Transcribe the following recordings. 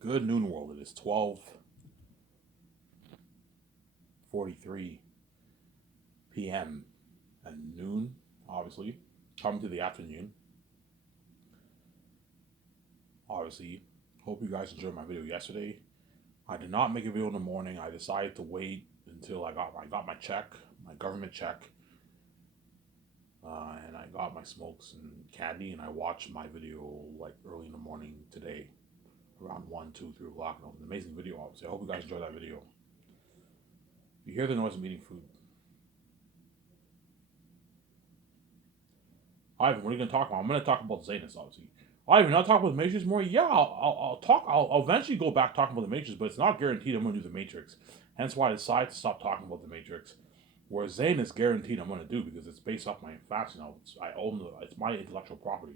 Good noon world. It is 12:43 p.m. and noon, obviously. Coming to the afternoon. Obviously. Hope you guys enjoyed my video yesterday. I did not make a video in the morning. I decided to wait until I got my check, my government check, and I got my smokes and candy, and I watched my video like early in the morning today, around 1, 2, 3 o'clock. An amazing video, obviously. I hope you guys enjoyed that video. You hear the noise of eating food. Ivan, what are you going to talk about? I'm going to talk about Zaynance, obviously. Ivan, I'll talk about the Matrix more. Yeah, I'll talk. I'll eventually go back talking about the Matrix, but it's not guaranteed I'm going to do the Matrix. Hence why I decided to stop talking about the Matrix. Whereas Zane is guaranteed I'm going to do because it's based off my facts now. I own it's my intellectual property.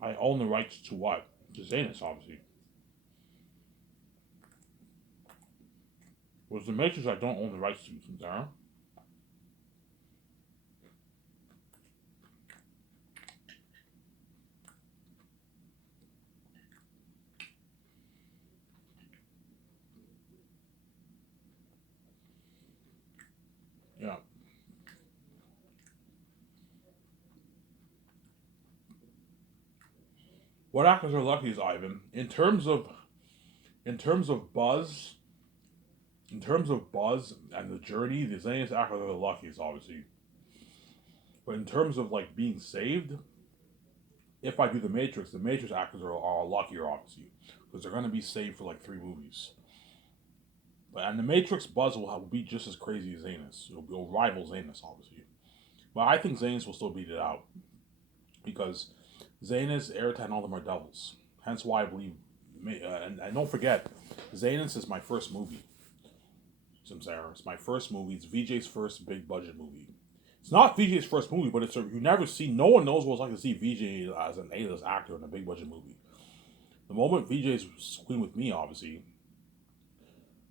I own the rights to what? To Zaynance, obviously. Whereas the Matrix, I don't own the rights to. Sarah. Yeah. What actors are lucky is Ivan. In terms of buzz, and the journey, the Zayn's actors are the luckiest, obviously. But in terms of like being saved, if I do the Matrix actors are luckier, obviously, because they're going to be saved for like 3 movies. And the Matrix buzz will be just as crazy as Zaynus. It'll rival Zaynus, obviously. But I think Zaynus will still beat it out because Zaynus, Airtan, all of them are devils. Hence why I believe. And don't forget, Zaynus is my first movie. It's my first movie. It's VJ's first big budget movie. It's not VJ's first movie, but you never see. No one knows what it's like to see VJ as an A-list actor in a big budget movie. The moment VJ's queen with me, obviously,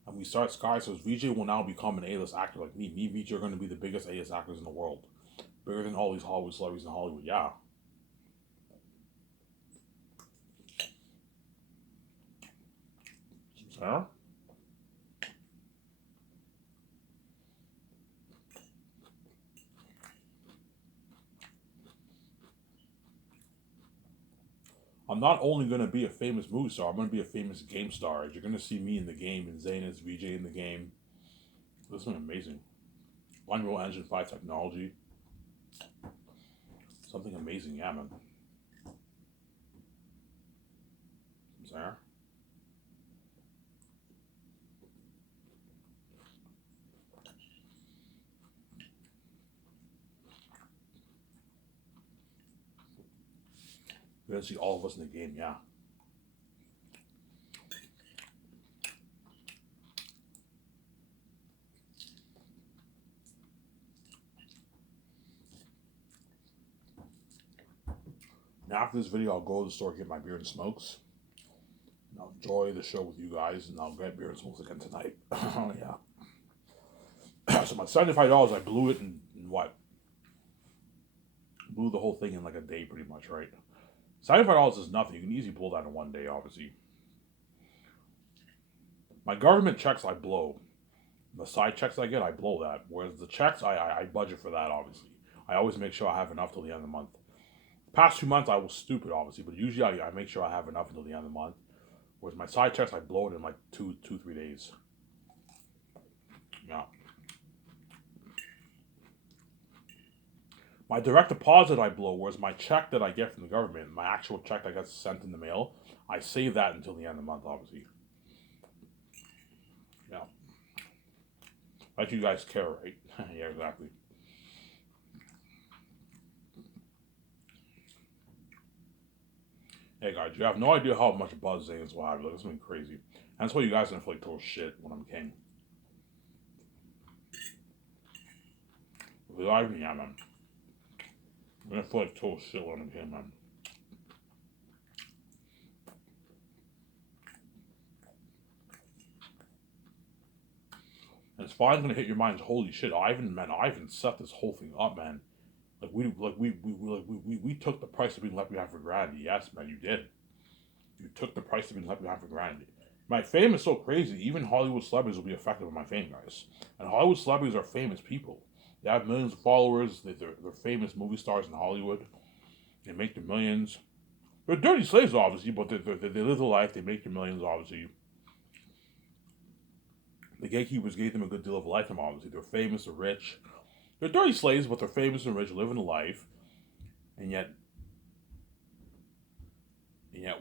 and we start Sky, so VJ will now become an A-list actor like me. Me and VJ are going to be the biggest A-list actors in the world, bigger than all these Hollywood celebrities in Hollywood. Yeah. Sarah? I'm not only going to be a famous movie star, I'm going to be a famous game star. You're going to see me in the game, and Zayn is VJ in the game. This is amazing. Unreal Engine 5 technology. Something amazing, yeah, man. Sarah? You're going to see all of us in the game, yeah. Now, after this video, I'll go to the store, get my beer and smokes. And I'll enjoy the show with you guys, and I'll get beer and smokes again tonight. Oh, yeah. So my $75, I blew it in what? Blew the whole thing in like a day, pretty much, right? $75 is nothing. You can easily pull that in one day, obviously. My government checks, I blow. The side checks I get, I blow that. Whereas the checks, I budget for that, obviously. I always make sure I have enough till the end of the month. Past 2 months, I was stupid, obviously, but usually I make sure I have enough until the end of the month. Whereas my side checks, I blow it in like 3 days. Yeah. My direct deposit, I blow, whereas my check that I get from the government, my actual check that gets sent in the mail, I save that until the end of the month, obviously. Yeah. Like you guys care, right? Yeah, exactly. Hey guys, you have no idea how much buzz Zane's will have. Like, it's been crazy. And that's why you guys gonna feel like total shit when I'm king. Live me, yeah, man. I'm gonna feel like total shit when I'm king, man. And it's finally gonna hit your minds. Holy shit, Ivan, man, Ivan set this whole thing up, man. We took the price of being left behind for granted. Yes, man, you did. You took the price of being left behind for granted. My fame is so crazy. Even Hollywood celebrities will be affected by my fame, guys. And Hollywood celebrities are famous people. They have millions of followers. They're famous movie stars in Hollywood. They make their millions. They're dirty slaves, obviously, but they live the life. They make their millions, obviously. The gatekeepers gave them a good deal of lifetime, obviously. They're famous, they're rich. They're dirty slaves, but they're famous and rich, living a life. And yet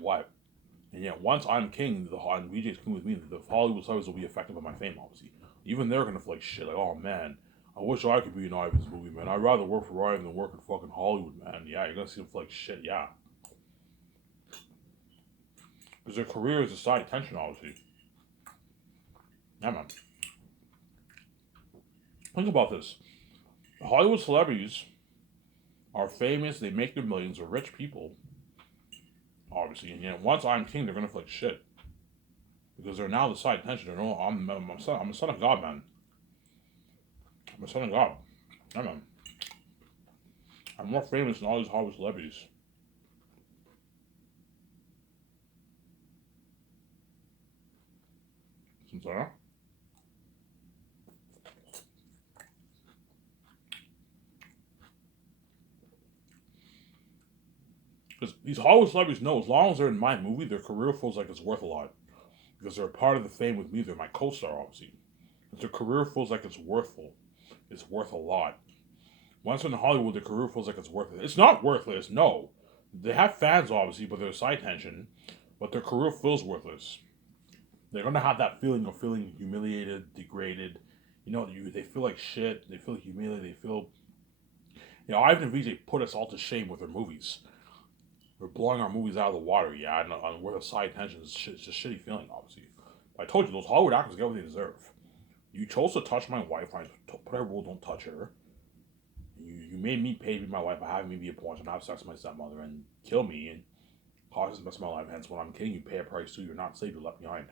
what? And yet once I'm king, and VJ's king with me, the Hollywood celebrities will be affected by my fame, obviously. Even they're gonna feel like shit, like, oh man, I wish I could be in Ivan's movie, man. I'd rather work for Ivan than work in fucking Hollywood, man. Yeah, you're gonna see them feel like shit, yeah. Because their career is a side attention, obviously. Yeah, man. Think about this. The Hollywood celebrities are famous, they make their millions, they're rich people, obviously, and yet once I'm king, they're gonna feel like shit. Because they're now the side attention. They're no, I'm a son of God, man. I'm a son of God. Yeah, man. I'm more famous than all these Hollywood celebrities. Since I know. Because these Hollywood celebrities know as long as they're in my movie, their career feels like it's worth a lot. Because they're a part of the fame with me. They're my co-star, obviously. But their career feels like it's worthful. It's worth a lot. Once in Hollywood, their career feels like it's worthless. It's not worthless, no. They have fans, obviously, but they're side tension. But their career feels worthless. They're gonna have that feeling of feeling humiliated, degraded. They feel like shit. They feel humiliated. They feel, Ivan and VJ put us all to shame with their movies. We're blowing our movies out of the water, yeah, and we're the side tension. It's a shitty feeling, obviously. But I told you, those Hollywood actors get what they deserve. You chose to touch my wife. I put a rule, don't touch her. You made me pay to be my wife by having me be a porn and have sex with my stepmother and kill me and cause the best of my life. Hence, when I'm kidding, you pay a price too. You're not saved. You're left behind.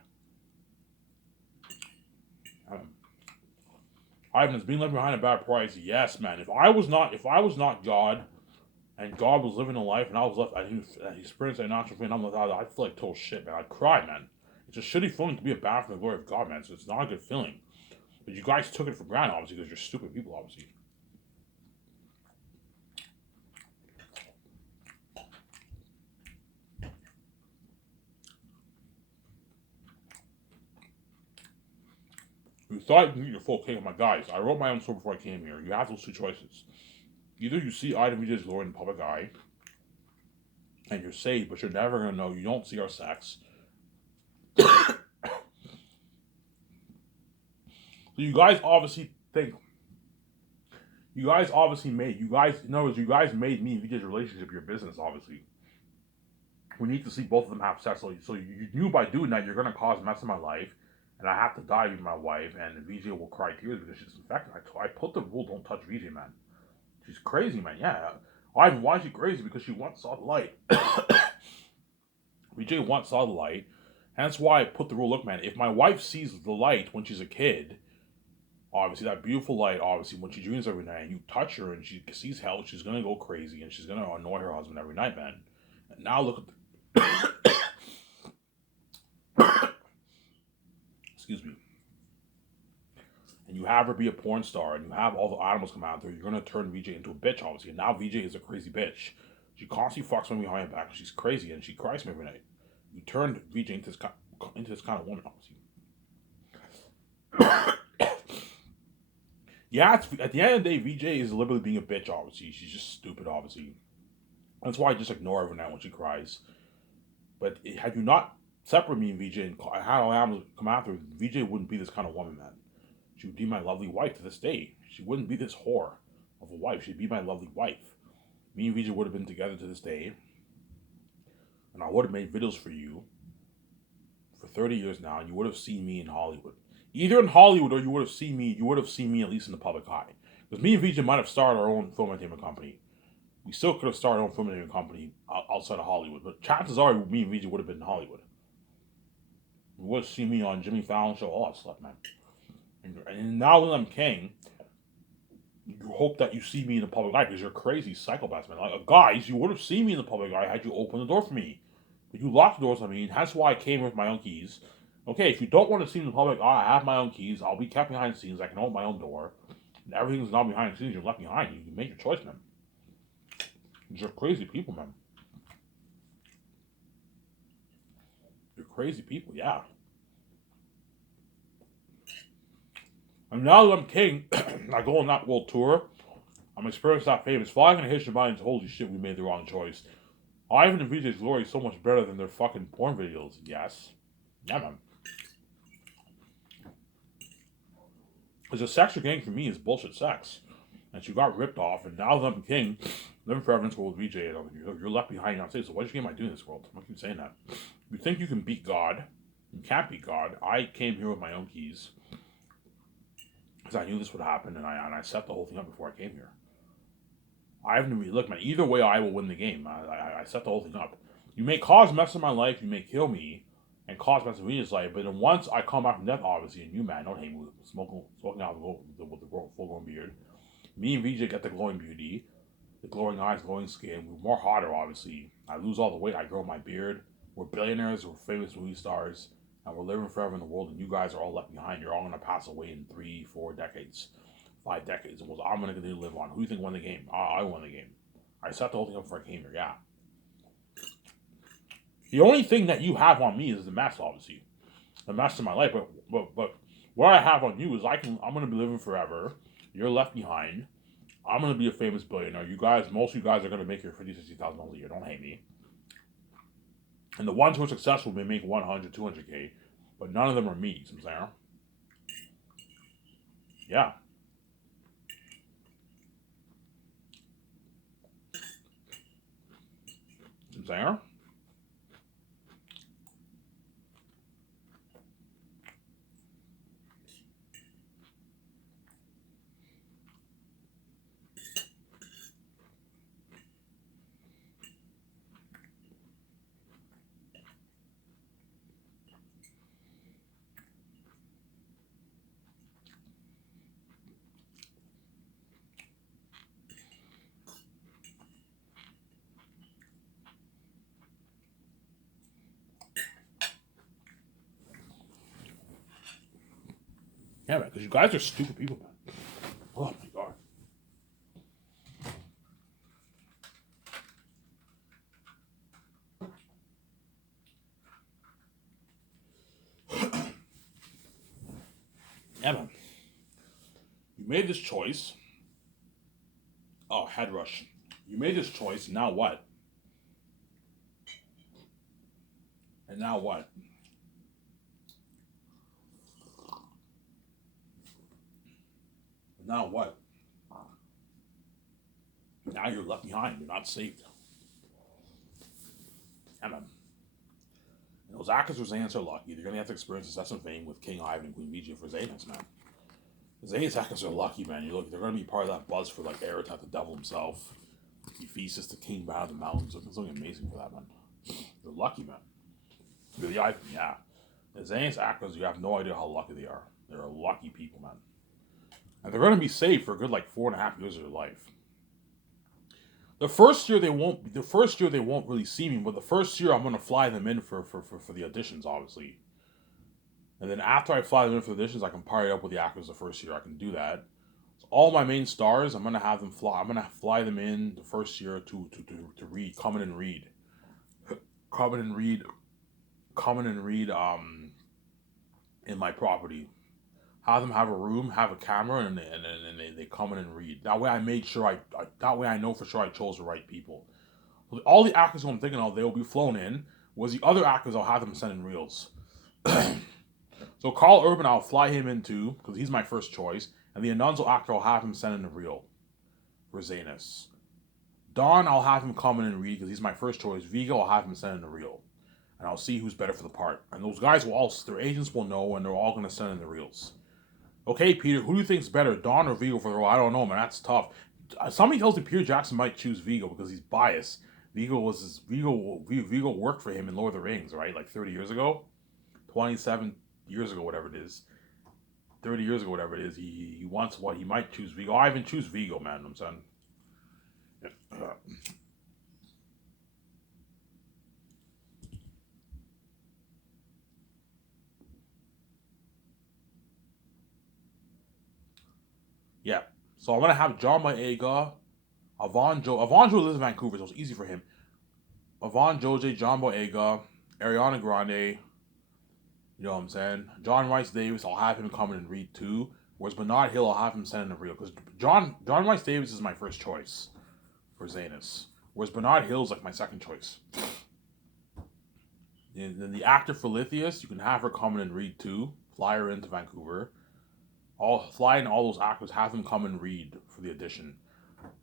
Ivan is being left behind a bad price. Yes, man. If I was not God, and God was living a life, and I was left, and he experienced that natural feeling, I'd feel like total shit, man. I'd cry, man. It's a shitty feeling to be a bad for the glory of God, man. So it's not a good feeling. But you guys took it for granted, obviously, because you're stupid people, obviously. You thought you could get your full cake. My guys, I wrote my own story before I came here. You have those two choices. Either you see Ida Vijay's glory in the public eye, and you're saved, but you're never going to know. You don't see our sex. So you guys obviously think. In other words, you guys made me and Vijay's relationship your business, obviously. We need to see both of them have sex. So you knew by doing that, you're going to cause a mess in my life. And I have to die with my wife, and VJ will cry tears because she's infected. I put the rule, don't touch VJ, man. She's crazy, man, yeah. Why is she crazy? Because she once saw the light. VJ once saw the light. Hence why I put the rule, look, man, if my wife sees the light when she's a kid, obviously, that beautiful light, obviously, when she dreams every night, and you touch her and she sees hell, she's going to go crazy, and she's going to annoy her husband every night, man. And now look at the... Excuse me. And you have her be a porn star, and you have all the animals come out there, you're gonna turn VJ into a bitch, obviously. And now VJ is a crazy bitch. She constantly fucks me behind my back. She's crazy, and she cries me every night. You turned VJ into this kind of woman, obviously. Yeah, at the end of the day, VJ is literally being a bitch, obviously. She's just stupid, obviously. That's why I just ignore her every night when she cries. But had you not separated me and VJ and had all animals come after her, VJ wouldn't be this kind of woman, man. She would be my lovely wife to this day. She wouldn't be this whore of a wife. She'd be my lovely wife. Me and Vijay would have been together to this day. And I would have made videos for you for 30 years now, and you would have seen me in Hollywood. Either in Hollywood or you would have seen me at least in the public eye. Because me and Vijay might have started our own film entertainment company. We still could have started our own film entertainment company outside of Hollywood. But chances are me and Vijay would have been in Hollywood. You would have seen me on Jimmy Fallon show, all that stuff, man. And now that I'm king, you hope that you see me in the public eye because you're crazy psychopaths, man. Like, guys, you would have seen me in the public eye had you opened the door for me. But you locked the doors on me, and that's why I came with my own keys. Okay, if you don't want to see me in the public eye, I have my own keys. I'll be kept behind the scenes. I can open my own door. And everything's not behind the scenes. You're left behind. You can make your choice, man. You're crazy people, man. You're crazy people, yeah. And now that I'm king, I go on that world tour. I'm experienced that famous. Flying in a Haitian minds, holy shit, we made the wrong choice. Ivan and VJ's Glory is so much better than their fucking porn videos. Yes. Yeah, man. Because a sexual gang for me is bullshit sex. And she got ripped off, and now that I'm king, living forever in this world with VJ, you're left behind on stage. So what game am I doing in this world? I keep saying that. You think you can beat God. You can't beat God. I came here with my own keys. Because I knew this would happen, and I set the whole thing up before I came here. I haven't really look, man. Either way, I will win the game. I set the whole thing up. You may cause mess in my life. You may kill me, and cause mess in Venus' life. But then once I come back from death, obviously, and you, man, don't hate me with smoking out with the full-grown beard. Me and VJ get the glowing beauty, the glowing eyes, glowing skin. We're more hotter, obviously. I lose all the weight. I grow my beard. We're billionaires. We're famous movie stars. And we're living forever in the world, and you guys are all left behind. You're all going to pass away in 3, 4 decades, 5 decades. And I'm going to continue to live on. Who do you think won the game? I won the game. I set the whole thing up before I came here, yeah. The only thing that you have on me is the mess, obviously. The mess in my life. But what I have on you is I'm going to be living forever. You're left behind. I'm going to be a famous billionaire. Most of you guys are going to make your $50,000, $60,000 a year. Don't hate me. And the ones who are successful may make 100, 200K, but none of them are me. You know what I'm saying? Yeah. You know what I'm saying? Yeah, man, because you guys are stupid people, man. Oh, my God. Yeah, man. You made this choice. Oh, head rush. You made this choice, now what? And now what? Now what? Now you're left behind. You're not saved. Yeah, man. And those actors with Zaynance are lucky. They're going to have to experience incessant fame with King Ivan and Queen VJ for Zaynance, man. The Zaynance actors are lucky, man. They're going to be part of that buzz for like Eretat, the devil himself. Ephesus, the king bound of the mountains. It's something amazing for that, man. They're lucky, man. They're the Ivan, yeah. The Zaynance actors, you have no idea how lucky they are. They're lucky people, man. And they're going to be saved for a good like 4.5 years of their life. The first year they won't. The first year they won't really see me, but the first year I'm gonna fly them in for the auditions, obviously. And then after I fly them in for the auditions, I can party up with the actors the first year. I can do that. So all my main stars, I'm gonna have them fly. I'm gonna fly them in the first year to read, come in and read, come in and read, come in and read. In my property, have them have a room, have a camera, and they come in and read. That way I made sure that way I know for sure I chose the right people. All the actors who I'm thinking of, they will be flown in. Was the other actors, I'll have them send in reels. So Carl Urban, I'll fly him in too, because he's my first choice. And the Anunzo actor, I'll have him send in a reel for Zaynance. Don, I'll have him come in and read, because he's my first choice. Vigo, I'll have him send in a reel. And I'll see who's better for the part. And those guys will all, their agents will know, and they're all going to send in the reels. Okay, Peter, who do you think's better, Don or Vigo for the role? I don't know, man. That's tough. Somebody tells me Peter Jackson might choose Vigo because he's biased. Vigo worked for him in Lord of the Rings, right? Like 30 years ago, 27 years ago, whatever it is. 30 years ago, whatever it is. He wants what he might choose Vigo. I even choose Vigo, man. I'm saying. Yeah. So I'm gonna have John Boyega, Avon Joe lives in Vancouver, so it's easy for him. Avon Jose, John Boyega, Ariana Grande. You know what I'm saying? John Rice Davis, I'll have him come in and read too. Whereas Bernard Hill, I'll have him send in a reel because John Rice Davis is my first choice for Zaynance. Whereas Bernard Hill is like my second choice. And then the actor for Lithius, you can have her come in and read too. Fly her into Vancouver. Fly in all those actors, have them come and read for the audition.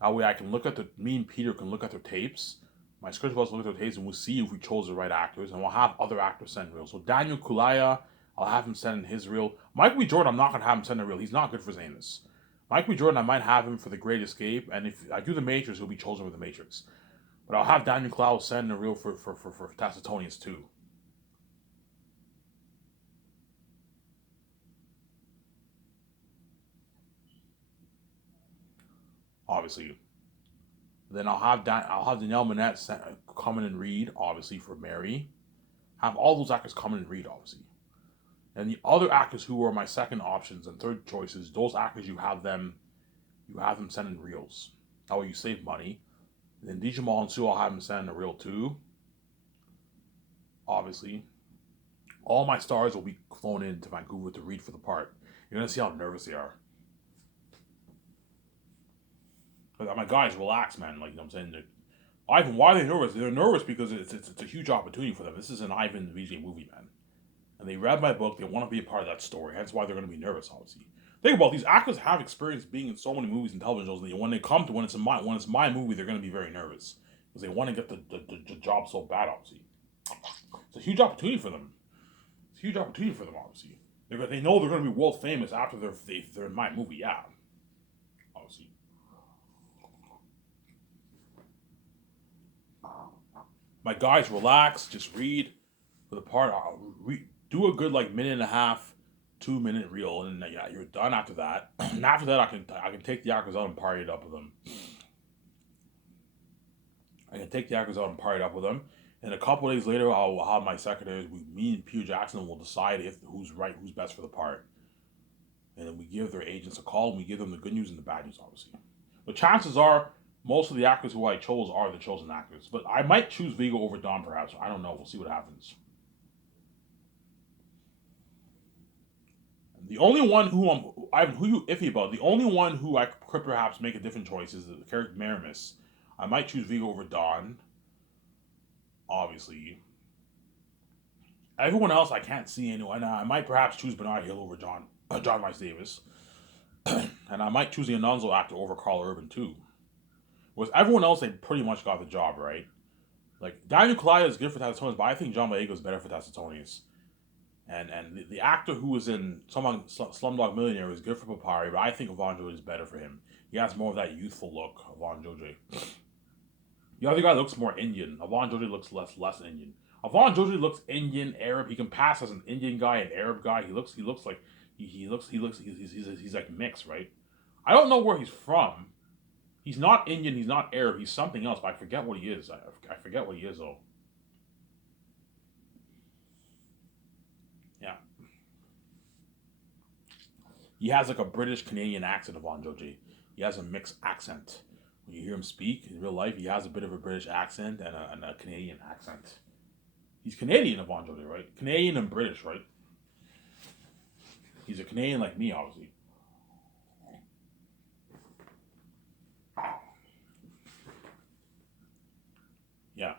That way I can look at me and Peter can look at their tapes. My script will look at their tapes and we'll see if we chose the right actors, and we'll have other actors send reels. So Daniel Kulaya, I'll have him send in his reel. Mike B. Jordan, I'm not gonna have him send a reel. He's not good for Zaynance. Mike B. Jordan, I might have him for The Great Escape, and if I do The Matrix, he'll be chosen for The Matrix. But I'll have Daniel Kulaya send a reel for Tacitonius too. Obviously. Then I'll have Danielle Manette come in and read, obviously, for Mary. Have all those actors come in and read, obviously. And the other actors who are my second options and third choices, those actors you have them send in reels. That way you save money. And then Dijamal and Sue, I'll have them send in a reel too. Obviously. All my stars will be flown into Vancouver to read for the part. You're gonna see how nervous they are. My guys, relax, man. Like, you know what I'm saying? Ivan, why are they nervous? They're nervous because it's a huge opportunity for them. This is an Ivan VJ movie, man. And they read my book. They want to be a part of that story. Hence why they're going to be nervous, obviously. Think about it, these actors have experience being in so many movies and television shows. When they come to when it's my movie, they're going to be very nervous because they want to get the job so bad. Obviously, it's a huge opportunity for them. It's a huge opportunity for them. Obviously, they know they're going to be world famous after they're in my movie. Yeah, obviously. My guys, relax. Just read for the part. Do a good like minute and a half, 2 minute reel, and yeah, you're done after that. And after that, I can take the actors out and party it up with them. I can take the actors out and party it up with them. And a couple of days later, I'll have my secretaries. Me and Peter Jackson will decide who's right, who's best for the part. And then we give their agents a call and we give them the good news and the bad news, obviously. But chances are, most of the actors who I chose are the chosen actors. But I might choose Vigo over Don, perhaps. I don't know. We'll see what happens. The only one who you iffy about, the only one who I could perhaps make a different choice is the character Maramis. I might choose Vigo over Don. Obviously. Everyone else I can't see anyone. I might perhaps choose Bernard Hill over John Rice Davis. And I might choose the Anonzo actor over Carl Urban too. With everyone else, they pretty much got the job, right? Like, Daniel Kaluuya is good for Tacitonius, but I think John Boyega is better for Tacitonius. And the actor who was in Slumdog Millionaire is good for Papari, but I think Avon Joji is better for him. He has more of that youthful look, Avon Joji. The other guy looks more Indian. Avon Joji looks less Indian. Avon Joji looks Indian, Arab. He can pass as an Indian guy, an Arab guy. He looks like he's like mixed, right? I don't know where he's from. He's not Indian, he's not Arab, he's something else, but I forget what he is. I forget what he is, though. Yeah. He has like a British Canadian accent, Avon Joji. He has a mixed accent. When you hear him speak in real life, he has a bit of a British accent and a Canadian accent. He's Canadian, Avon Joji, right? Canadian and British, right? He's a Canadian like me, obviously. Yeah.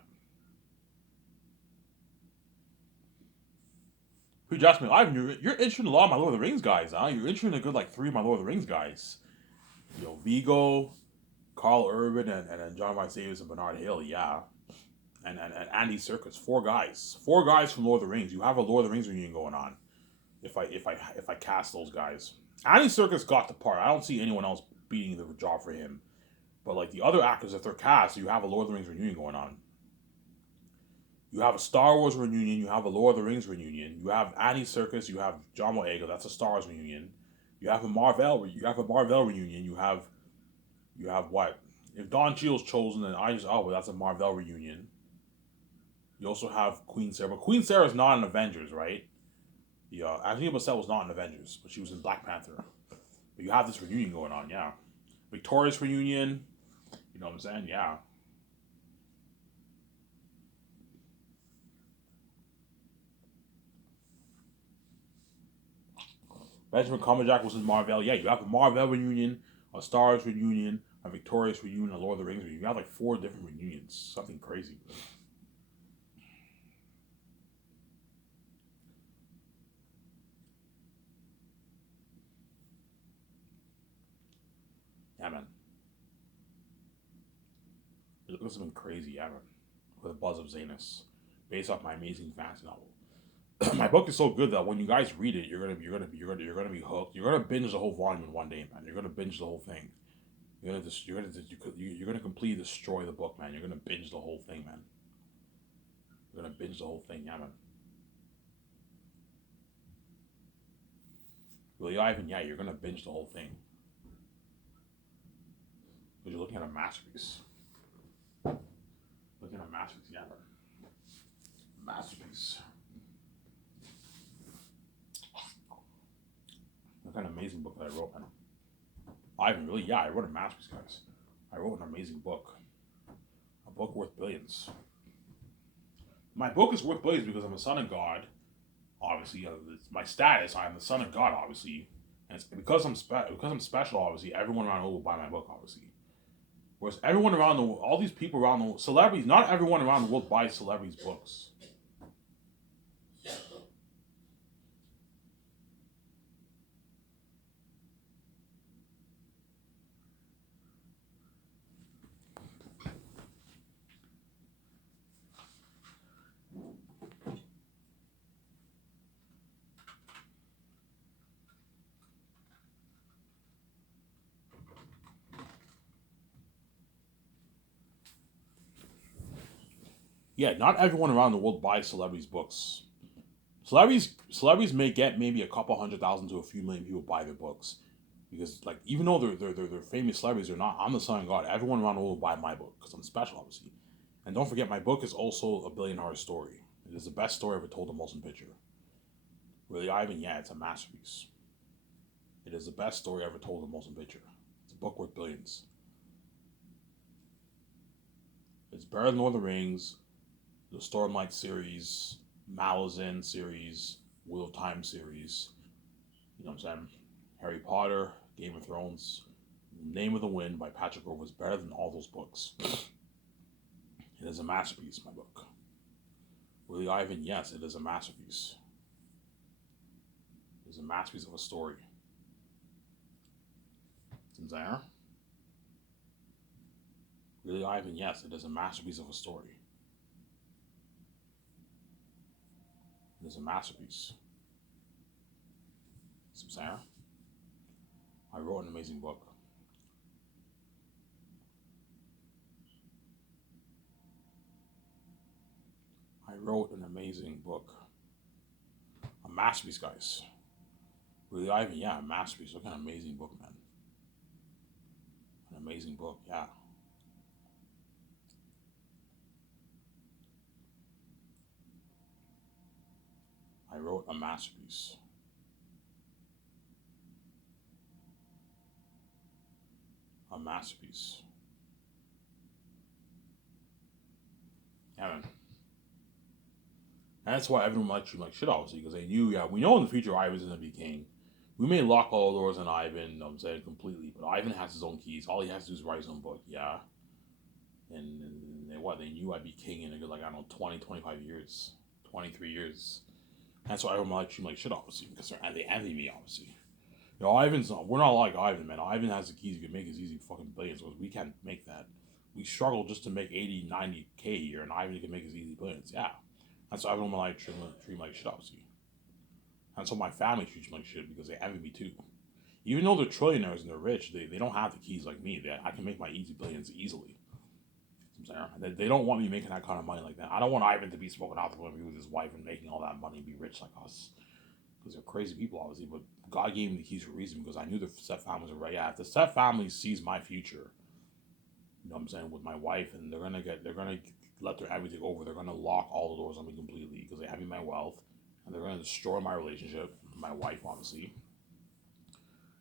Who just me? Ivan, you're interested in a lot of my Lord of the Rings guys, huh? You're interested in a good like 3 of my Lord of the Rings guys. Vigo, Carl Urban, and John Rice Davis and Bernard Hill, yeah. And Andy Serkis, 4 guys. 4 guys from Lord of the Rings. You have a Lord of the Rings reunion going on. If I cast those guys. Andy Serkis got the part. I don't see anyone else beating the job for him. But like the other actors, if they're cast, you have a Lord of the Rings reunion going on. You have a Star Wars reunion. You have a Lord of the Rings reunion. You have Andy Serkis. You have John Boyega. That's a Star Wars reunion. You have a Marvel reunion. You have what? If Don Cheadle's chosen, then I just well that's a Marvel reunion. You also have Queen Sarah, but Queen Sarah's not in Avengers, right? Yeah, Anthony Bassett was not in Avengers, but she was in Black Panther. But you have this reunion going on, yeah. Victorious reunion, you know what I'm saying? Yeah. Benjamin Cumberbatch was in Marvel. Yeah, you have a Marvel reunion, a Star Wars reunion, a Victorious reunion, a Lord of the Rings reunion. You have like 4 different reunions. Something crazy. Yeah, man. It looks something crazy, yeah, man. For the buzz of Zaynance, based off my amazing fantasy novel. My book is so good that when you guys read it, you're gonna be hooked. You're gonna binge the whole volume in one day, man. You're gonna binge the whole thing. You're gonna completely destroy the book, man. You're gonna binge the whole thing, man. You're gonna binge the whole thing, yeah, man. Really, Ivan, yeah, you're gonna binge the whole thing because you're looking at a masterpiece. Looking at a masterpiece, yeah, man. Masterpiece. Look at an amazing book that I wrote, man. Ivan, really, yeah, I wrote a masterpiece, guys. I wrote an amazing book. A book worth billions. My book is worth billions because I'm a son of God. Obviously, it's my status. I'm the son of God, obviously, and it's because I'm special. Obviously, everyone around the world will buy my book. Obviously, whereas everyone around the world, all these people around the world, celebrities, not everyone around the world buys celebrities' books. Yeah, not everyone around the world buys celebrities' books. Celebrities may get maybe a couple 100,000 to a few million people buy their books. Because like even though they're famous celebrities or not, I'm the son of God. Everyone around the world will buy my book because I'm special, obviously. And don't forget, my book is also a billion-dollar story. It is the best story ever told in motion picture. Really, Ivan, yeah, it's a masterpiece. It is the best story ever told in motion picture. It's a book worth billions. It's better than Lord of the Rings, the Stormlight series, Malazan series, Wheel of Time series. You know what I'm saying? Harry Potter, Game of Thrones, Name of the Wind by Patrick Rowe was better than all those books. It is a masterpiece, my book. Willie Ivan, yes, it is a masterpiece. It is a masterpiece of a story. Sincere? Willie Ivan, yes, it is a masterpiece of a story. It is a masterpiece. Sincere? I wrote an amazing book. I wrote an amazing book. A masterpiece, guys. Willie Ivan, yeah, a masterpiece. Look at an amazing book, man. An amazing book, yeah. I wrote a masterpiece. A masterpiece. Yeah, man. And that's why everyone likes you like shit, obviously, because they knew, yeah, we know in the future Ivan's gonna be king. We may lock all the doors on Ivan, you know what I'm saying, completely, but Ivan has his own keys. All he has to do is write his own book, yeah. And they knew I'd be king in a good, like, I don't know, 20, 25 years, 23 years. That's why everyone likes you like shit, obviously, because they envy me, obviously. You know, we're not like Ivan, man. Ivan has the keys, he can make his easy fucking billions, whereas we can't make that. We struggle just to make 80, 90K a year, and Ivan can make his easy billions, yeah. That's why everyone like treat me like shit, obviously. That's why my family treats me like shit because they envy me too. Even though they're trillionaires and they're rich, they don't have the keys like me. I can make my easy billions easily. They don't want me making that kind of money like that. I don't want Ivan to be smoking out the window with his wife and making all that money and be rich like us. because they're crazy people, obviously. But God gave me the keys for a reason because I knew the step families were right. Yeah, if the step family sees my future, you know what I'm saying, with my wife, and they're gonna let their everything over. They're gonna lock all the doors on me completely because they have me my wealth, and they're gonna destroy my relationship, my wife, obviously,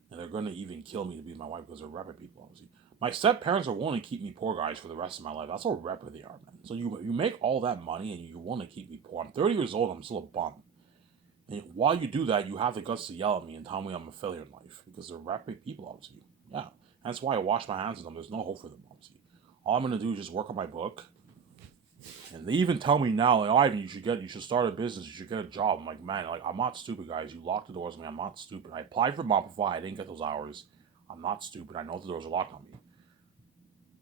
and they're gonna even kill me to be my wife because they're repping people, obviously. My step parents are willing to keep me poor, guys, for the rest of my life. That's how repper they are, man. So you make all that money and you want to keep me poor. I'm 30 years old. I'm still a bum. And while you do that, you have the guts to yell at me and tell me I'm a failure in life because they're repping people, obviously. Yeah, that's why I wash my hands of them. There's no hope for them, obviously. All I'm gonna do is just work on my book. And they even tell me now, like, Ivan, you should start a business. You should get a job. I'm like, man, like, I'm not stupid, guys. You locked the doors on me. I'm not stupid. I applied for Mopify. I didn't get those hours. I'm not stupid. I know the doors are locked on me.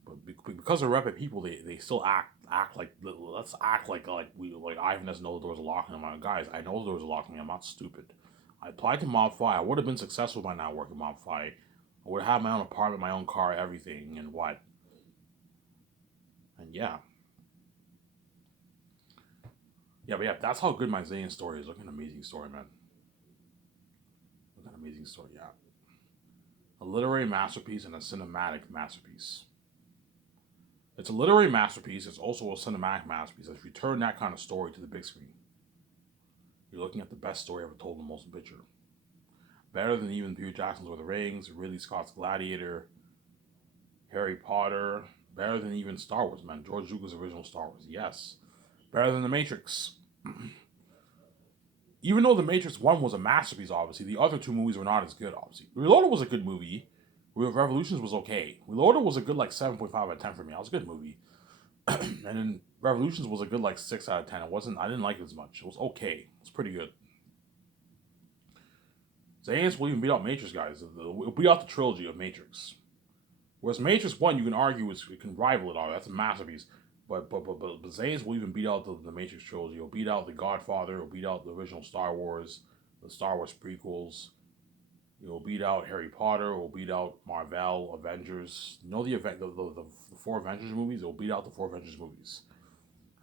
But because they're repping people, they still act like, let's act like Ivan doesn't know the doors are locked on him. Guys, I know the doors are locked on me. I'm not stupid. I applied to Mopify. I would have been successful by now working Mopify. I would have had my own apartment, my own car, everything, and what. And yeah. Yeah, but yeah, that's how good my Zayn story is. Look at an amazing story, man. Look at an amazing story, yeah. A literary masterpiece and a cinematic masterpiece. It's a literary masterpiece. It's also a cinematic masterpiece. If you turn that kind of story to the big screen, you're looking at the best story ever told in the motion picture. Better than even Peter Jackson's Lord of the Rings, Ridley Scott's Gladiator, Harry Potter. Better than even Star Wars, man. George Lucas' original Star Wars, yes. Better than The Matrix. Even though The Matrix 1 was a masterpiece, obviously, the other two movies were not as good, obviously. Reloaded was a good movie. Revolutions was okay. Reloaded was a good, 7.5 out of 10 for me. That was a good movie. And then Revolutions was a good, 6 out of 10. I didn't like it as much. It was okay. It was pretty good. Zaynance will even beat out Matrix, guys. It'll beat out the trilogy of Matrix. Whereas Matrix 1, you can argue, it can rival it all. That's a masterpiece. But Zaynance will even beat out the Matrix trilogy. It'll beat out The Godfather. It'll beat out the original Star Wars, the Star Wars prequels. It'll beat out Harry Potter. It'll beat out Marvel, Avengers. You know the 4 Avengers movies? It'll beat out the 4 Avengers movies.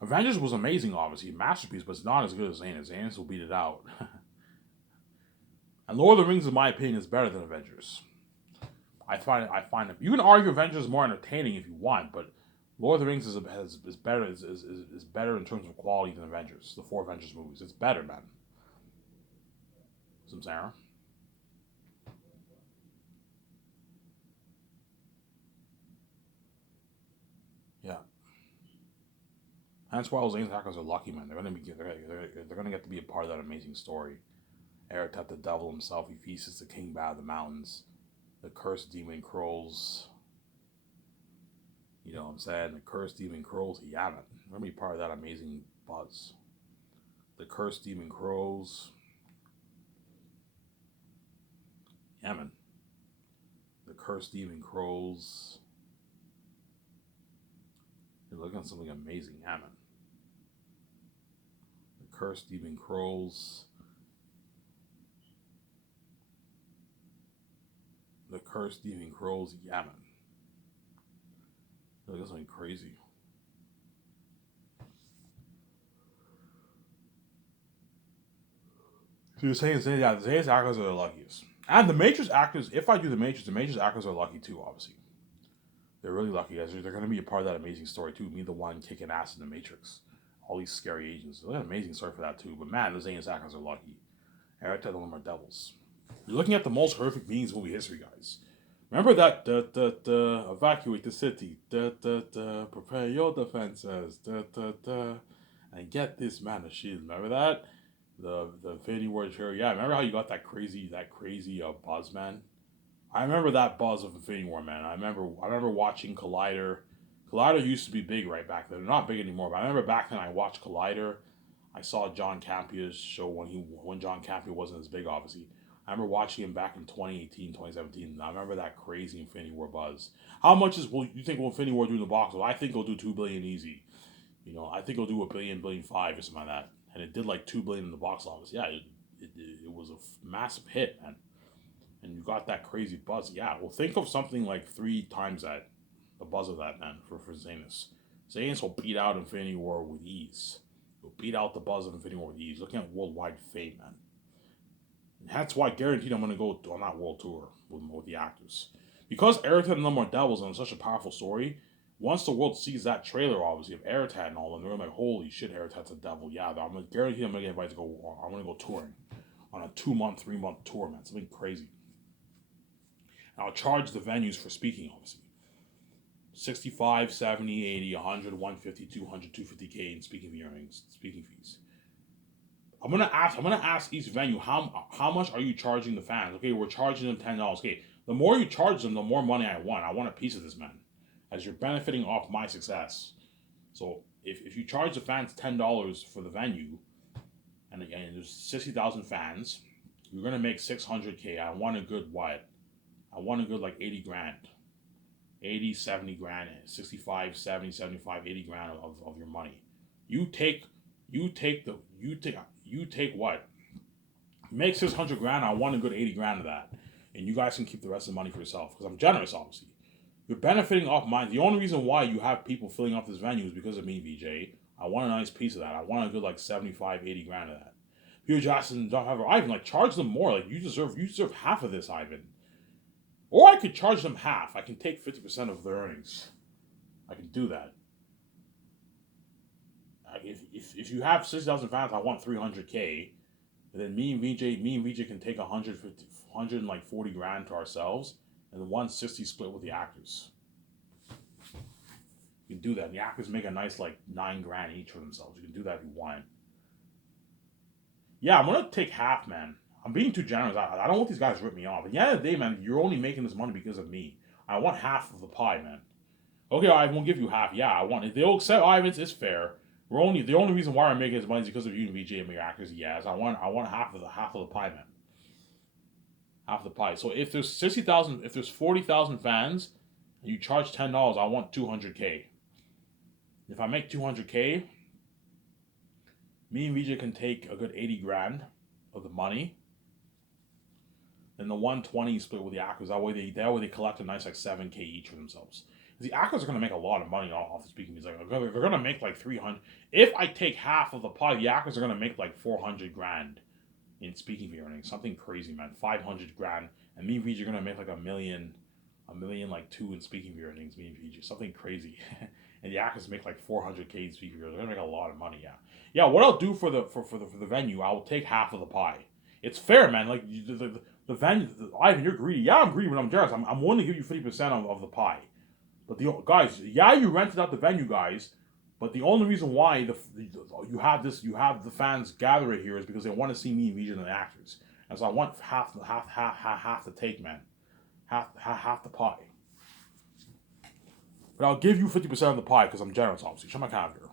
Avengers was amazing, obviously. Masterpiece, but it's not as good as Zaynance. Zaynance will beat it out. And Lord of the Rings, in my opinion, is better than Avengers. I find it. You can argue Avengers is more entertaining if you want, but Lord of the Rings is better is better in terms of quality than Avengers. The 4 Avengers movies, it's better, man. Some Sarah. Yeah. And that's why those Zane's hackers are lucky, man. They're gonna get to be a part of that amazing story. Eretep, the devil himself, he feasts the king bat of the mountains. The cursed demon crawls. You know what I'm saying? The cursed demon crawls. Yeah, man. We're gonna be part of that amazing buzz. The cursed demon crows. Yeah, man. The cursed demon crows. You're looking at something amazing. Yeah, man. The cursed demon crows. The cursed demon crows. Yeah, man. Look at something crazy. So you're saying, yeah, the Zayn's actors are the luckiest. And the Matrix actors, if I do the Matrix actors are lucky too, obviously. They're really lucky, guys. They're going to be a part of that amazing story too. Me, the one kicking ass in the Matrix. All these scary agents. They're an amazing story for that too. But man, the Zayn's actors are lucky. Eric tell them are devils. You're looking at the most horrific beings in movie history, guys. Remember that, evacuate the city, prepare your defenses, and get this man a shield. Remember that? The Infinity War trailer. Yeah, remember how you got that crazy buzz, man? I remember that buzz of Infinity War, man. I remember watching Collider. Collider used to be big right back then. They're not big anymore, but I remember back then I watched Collider. I saw John Campia's show when John Campia wasn't as big, obviously. I remember watching him back in 2018, 2017. And I remember that crazy Infinity War buzz. How much will you think will Infinity War do in the box office? I think it'll do $2 billion easy. You know, I think it'll do $1 billion, $1.5 billion, or something like that. And it did like $2 billion in the box office. Yeah, it was a massive hit, man. And you got that crazy buzz. Yeah, well, think of something like 3 times that, the buzz of that, man, for Zaynance. Zaynance will beat out Infinity War with ease. He'll beat out the buzz of Infinity War with ease. Looking at worldwide fame, man. That's why guaranteed I'm gonna go on that world tour with the actors. Because Airhead and No More Devils and such a powerful story, once the world sees that trailer, obviously, of Airhead and all, and they're like, holy shit, Airhead's a devil. Yeah, I'm gonna guarantee I'm gonna get invited to go. I'm gonna go touring on a 2-month, 3-month tour, man. Something crazy. And I'll charge the venues for speaking, obviously. 65, 70, 80, 100, 150, 200, 250K in speaking earnings, speaking fees. I'm gonna ask each venue how much are you charging the fans? Okay, we're charging them $10. Okay, the more you charge them, the more money I want. I want a piece of this, man, as you're benefiting off my success. So if you charge the fans $10 for the venue, and again there's 60,000 fans, you're gonna make 600K. I want a good what? I want a good like 80 grand. 80, 70 grand, 65, 70, 75, 80 grand of your money. You take what? Make 600 grand, I want a good 80 grand of that. And you guys can keep the rest of the money for yourself. Because I'm generous, obviously. You're benefiting off mine. The only reason why you have people filling up this venue is because of me, VJ. I want a nice piece of that. I want a good like 75, 80 grand of that. Peter Jackson, don't have Ivan, like charge them more. Like you deserve half of this, Ivan. Or I could charge them half. I can take 50% of their earnings. I can do that. If you have 6,000 fans, I want 300K. And then me and VJ can take 140 grand to ourselves, and the 160 split with the actors. You can do that. And the actors make a nice like 9 grand each for themselves. You can do that if you want. Yeah, I'm gonna take half, man. I'm being too generous. I don't want these guys to rip me off. At the end of the day, man, you're only making this money because of me. I want half of the pie, man. Okay, I won't give you half. Yeah, I want it. They'll accept. It's fair. The only reason why I'm making this money is because of you and VJ and your actors. Yes, I want half of the pie, man. Half the pie. So if there's 60,000, if there's 40,000 fans, and you charge $10, I want 200K. If I make 200K, me and VJ can take a good 80 grand of the money. Then the 120 split with the actors. That way they collect a nice like 7K each for themselves. The actors are gonna make a lot of money off the speaking music. They're gonna make like 300. If I take half of the pie, the actors are gonna make like 400 grand in speaking fee earnings. Something crazy, man. 500 grand, and me and VJ are gonna make like a million like two in speaking fee earnings. Me and VJ, something crazy. And the actors make like 400K in speaking fee earnings. They're gonna make a lot of money. Yeah. What I'll do for the venue, I will take half of the pie. It's fair, man. Like the venue, Ivan, you're greedy. Yeah, I'm greedy, but I'm generous. I'm willing to give you 50% of the pie. But the guys, yeah, you rented out the venue, guys. But the only reason why you have the fans gather it here is because they want to see me and VJ and the actors. And so I want half to take, man, half the pie. But I'll give you 50% of the pie because I'm generous, obviously. Shut my calendar.